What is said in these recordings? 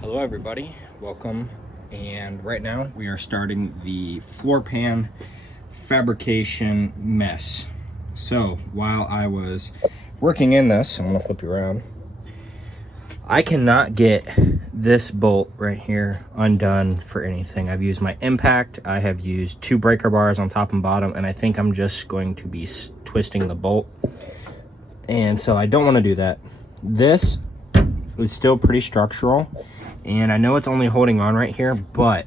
Hello everybody, welcome. And right now we are starting the floor pan fabrication mess. So while I was working in this, I'm gonna flip you around. I cannot get this bolt right here undone for anything. I've used my impact, I have used 2 breaker bars on top and bottom, and I think I'm just going to be twisting the bolt. And so I don't want to do that. This is still pretty structural, and I know it's only holding on right here, but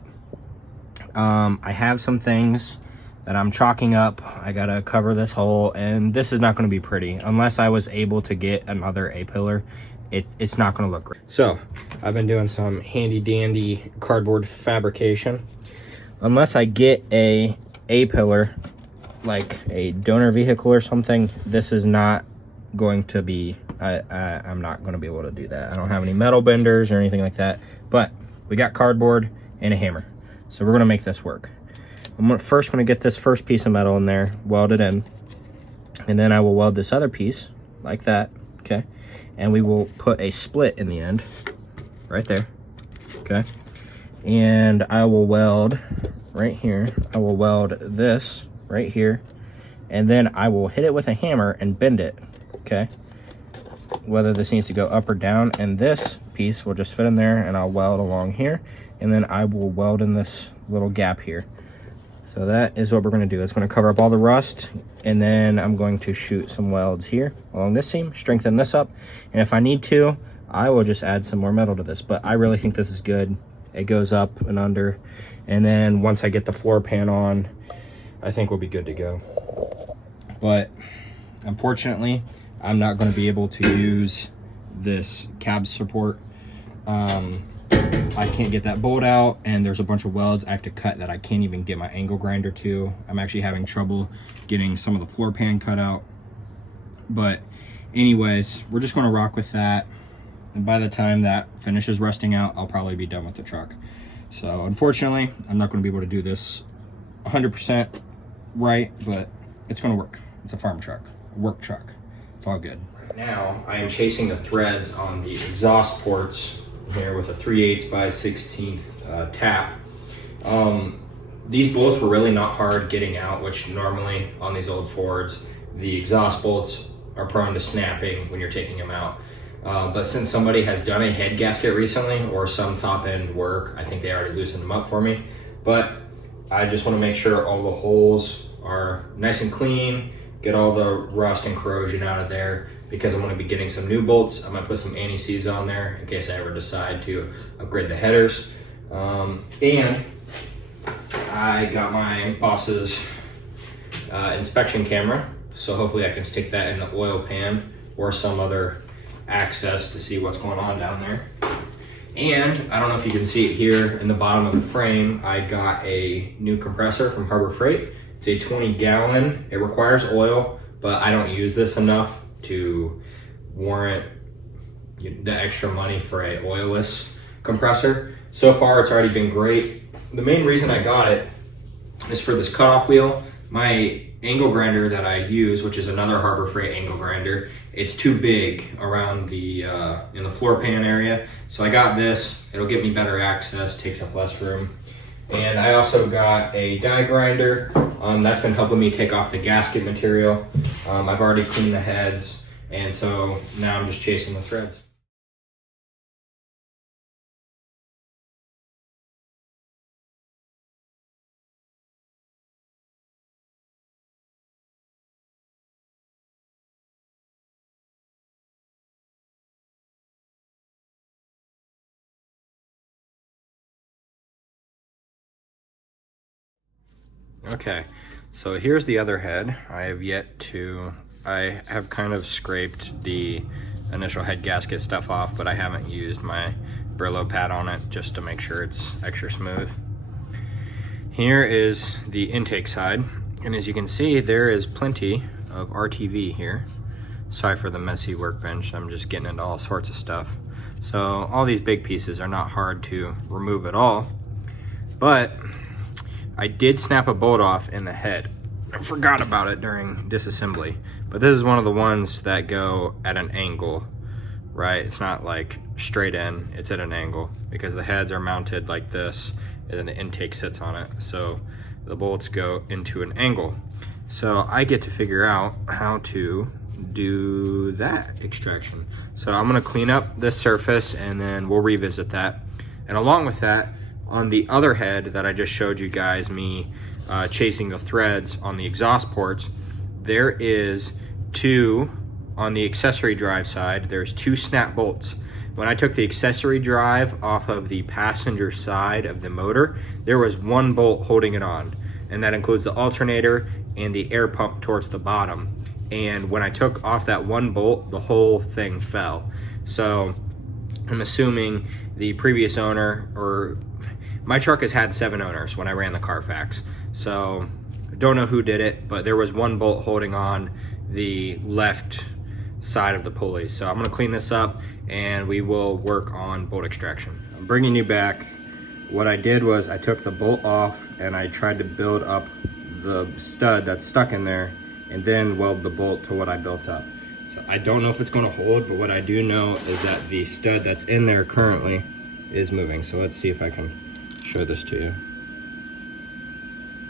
I have some things that I'm chalking up. I gotta cover this hole, and this is not going to be pretty unless I was able to get another A-pillar. It's not going to look great. So I've been doing some handy dandy cardboard fabrication. Unless I get a A-pillar, like a donor vehicle or something, this is not going to be, I'm not going to be able to do that. I don't have any metal benders or anything like that, but we got cardboard and a hammer, so we're going to make this work. I'm first going to get this first piece of metal in there, weld it in, and then I will weld this other piece like that, okay? And we will put a split in the end right there, okay? And I will weld right here. I will weld this right here, and then I will hit it with a hammer and bend it, okay? Whether this needs to go up or down, and this piece will just fit in there, and I'll weld along here, and then I will weld in this little gap here. So that is what we're going to do. It's going to cover up all the rust, and then I'm going to shoot some welds here along this seam, strengthen this up, and if I need to, I will just add some more metal to this. But I really think this is good. It goes up and under, and then once I get the floor pan on, I think we'll be good to go. But unfortunately, I'm not going to be able to use this cab support. I can't get that bolt out, and there's a bunch of welds I have to cut that I can't even get my angle grinder to. I'm actually having trouble getting some of the floor pan cut out. But anyways, we're just going to rock with that, and by the time that finishes rusting out, I'll probably be done with the truck. So unfortunately, I'm not going to be able to do this 100% right, but it's going to work. It's a farm truck, a work truck. It's all good. Right now, I am chasing the threads on the exhaust ports here with a 3/8 by 16th tap. These bolts were really not hard getting out, which normally on these old Fords, the exhaust bolts are prone to snapping when you're taking them out. But since somebody has done a head gasket recently, or some top end work, I think they already loosened them up for me. But I just want to make sure all the holes are nice and clean, get all the rust and corrosion out of there, because I'm going to be getting some new bolts. I'm going to put some anti-seize on there in case I ever decide to upgrade the headers. And I got my boss's inspection camera, so hopefully I can stick that in the oil pan or some other access to see what's going on down there. And I don't know if you can see it here in the bottom of the frame, I got a new compressor from Harbor Freight. It's a 20-gallon. It requires oil, but I don't use this enough to warrant the extra money for a oilless compressor. So far, it's already been great. The main reason I got it is for this cutoff wheel. My angle grinder that I use, which is another Harbor Freight angle grinder, it's too big around the in the floor pan area. So I got this. It'll get me better access, takes up less room. And I also got a die grinder. That's been helping me take off the gasket material. I've already cleaned the heads, and so now I'm just chasing the threads. Okay, so here's the other head. I have kind of scraped the initial head gasket stuff off, but I haven't used my Brillo pad on it just to make sure it's extra smooth. Here is the intake side, and as you can see, there is plenty of RTV here. Sorry for the messy workbench, I'm just getting into all sorts of stuff. So all these big pieces are not hard to remove at all, but I did snap a bolt off in the head. I forgot about it during disassembly, but this is one of the ones that go at an angle, right? It's not like straight in, it's at an angle because the heads are mounted like this and then the intake sits on it. So the bolts go into an angle. So I get to figure out how to do that extraction. So I'm gonna clean up this surface and then we'll revisit that. And along with that, on the other head that I just showed you guys me chasing the threads on the exhaust ports, there is two, on the accessory drive side, there's two snap bolts. When I took the accessory drive off of the passenger side of the motor, there was one bolt holding it on, and that includes the alternator and the air pump towards the bottom. And when I took off that one bolt, the whole thing fell. So I'm assuming the previous owner, or my truck has had 7 owners when I ran the Carfax. So I don't know who did it, but there was one bolt holding on the left side of the pulley. So I'm gonna clean this up and we will work on bolt extraction. I'm bringing you back. What I did was I took the bolt off and I tried to build up the stud that's stuck in there and then weld the bolt to what I built up. So I don't know if it's gonna hold, but what I do know is that the stud that's in there currently is moving. So let's see if I can show this to you.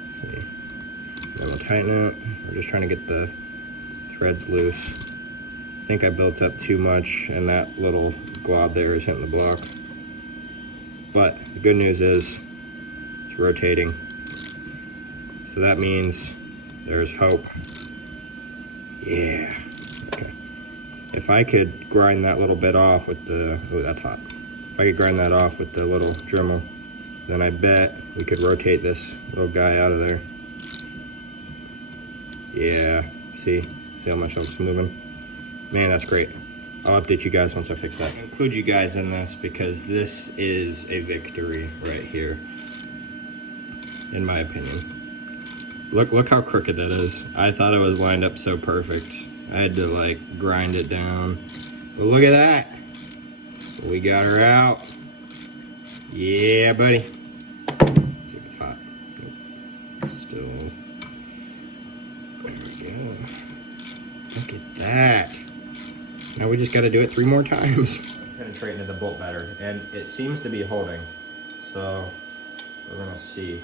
Let's see. Then we'll tighten it. We're just trying to get the threads loose. I think I built up too much and that little glob there is hitting the block. But the good news is it's rotating. So that means there's hope. Yeah, okay. If I could grind that little bit off with the, oh, that's hot. If I could grind that off with the little Dremel, then I bet we could rotate this little guy out of there. Yeah, see how much it's moving? Man, that's great. I'll update you guys once I fix that. I'll include you guys in this because this is a victory right here, in my opinion. Look how crooked that is. I thought it was lined up so perfect. I had to like grind it down. But look at that. We got her out. Yeah, buddy. Let's see if it's hot. Nope. Still. There we go. Look at that. Now we just got to do it 3 more times. Penetrate into the bolt better, and it seems to be holding. So we're gonna see.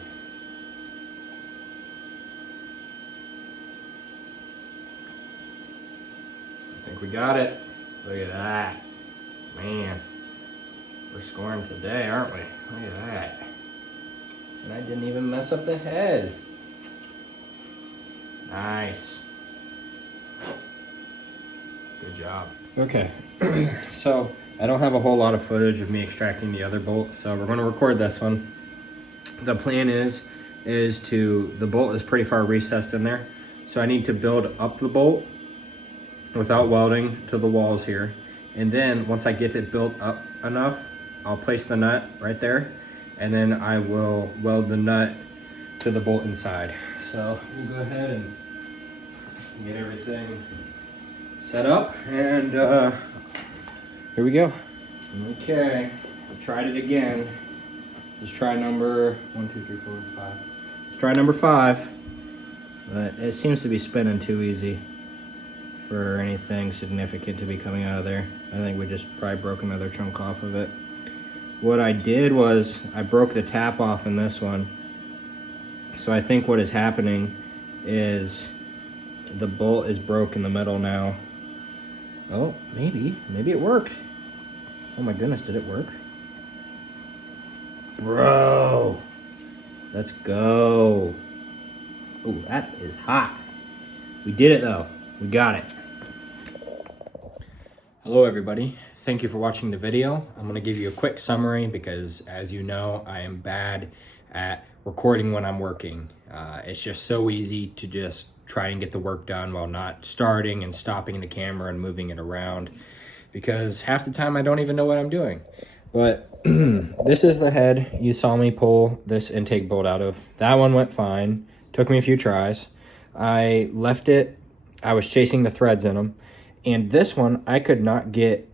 I think we got it. Look at that. Man, we're scoring today, aren't we? Look at that. And I didn't even mess up the head. Nice. Good job. Okay, so I don't have a whole lot of footage of me extracting the other bolt, so we're going to record this one. The plan is the bolt is pretty far recessed in there, so I need to build up the bolt without welding to the walls here. And then once I get it built up enough, I'll place the nut right there, and then I will weld the nut to the bolt inside. So we'll go ahead and get everything set up, and here we go. Okay, I tried it again. This is try number 1, 2, 3, 4, 5. Let's try number 5, but it seems to be spinning too easy for anything significant to be coming out of there. I think we just probably broke another chunk off of it. What I did was I broke the tap off in this one. So I think what is happening is the bolt is broke in the middle now. Oh, maybe it worked. Oh my goodness, did it work? Bro, let's go. Oh, that is hot. We did it though, we got it. Hello everybody, thank you for watching the video. I'm gonna give you a quick summary because as you know, I am bad at recording when I'm working. It's just so easy to just try and get the work done while not starting and stopping the camera and moving it around, because half the time I don't even know what I'm doing. But this is the head you saw me pull this intake bolt out of. That one went fine, took me a few tries. I left it, I was chasing the threads in them, and this one I could not get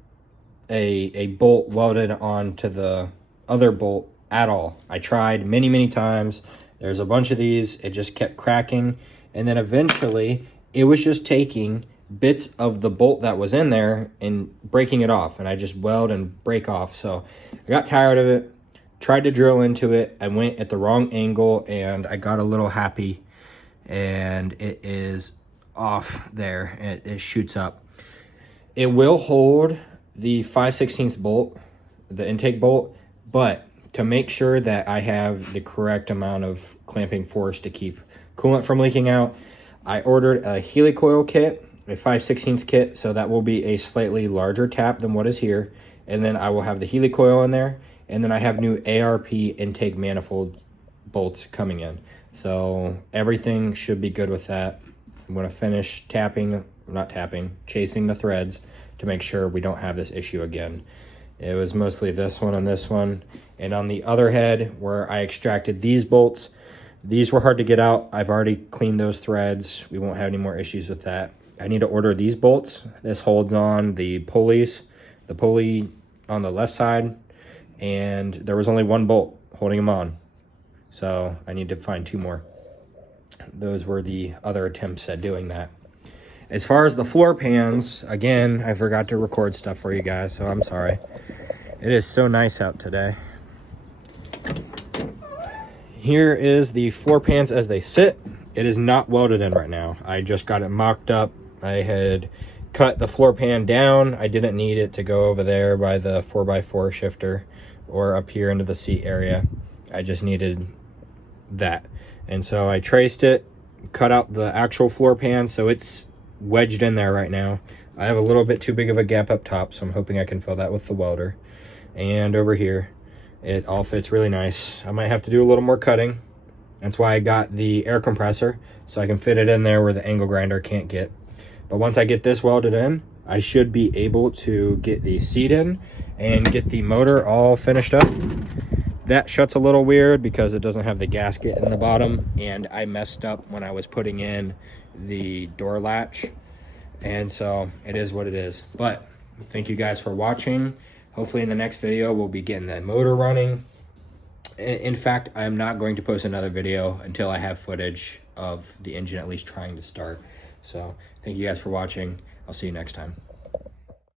a bolt welded onto the other bolt at all. I tried many times. There's a bunch of these, it just kept cracking. And then eventually it was just taking bits of the bolt that was in there and breaking it off, and I just weld and break off. So I got tired of it, tried to drill into it. I went at the wrong angle and I got a little happy, and it is off there. It shoots up. It will hold the 5/16 bolt, the intake bolt, but to make sure that I have the correct amount of clamping force to keep coolant from leaking out, I ordered a helicoil kit, a 5/16 kit, so that will be a slightly larger tap than what is here. And then I will have the helicoil in there, and then I have new ARP intake manifold bolts coming in. So everything should be good with that. I'm gonna finish chasing the threads to make sure we don't have this issue again. It was mostly this one and this one. And on the other head where I extracted these bolts, these were hard to get out. I've already cleaned those threads. We won't have any more issues with that. I need to order these bolts. This holds on the pulleys, the pulley on the left side, and there was only one bolt holding them on. So I need to find 2 more. Those were the other attempts at doing that. As far as the floor pans, again, I forgot to record stuff for you guys, so I'm sorry. It is so nice out today. Here is the floor pans as they sit. It is not welded in right now. I just got it mocked up. I had cut the floor pan down. I didn't need it to go over there by the 4x4 shifter or up here into the seat area. I just needed that. And so I traced it, cut out the actual floor pan, so it's wedged in there right now. I have a little bit too big of a gap up top, so I'm hoping I can fill that with the welder. And over here, it all fits really nice. I might have to do a little more cutting. That's why I got the air compressor, so I can fit it in there where the angle grinder can't get. But once I get this welded in, I should be able to get the seat in and get the motor all finished up. That shuts a little weird because it doesn't have the gasket in the bottom, and I messed up when I was putting in the door latch, and so it is what it is. But thank you guys for watching. Hopefully in the next video we'll be getting the motor running. In fact, I'm not going to post another video until I have footage of the engine at least trying to start. So thank you guys for watching. I'll see you next time.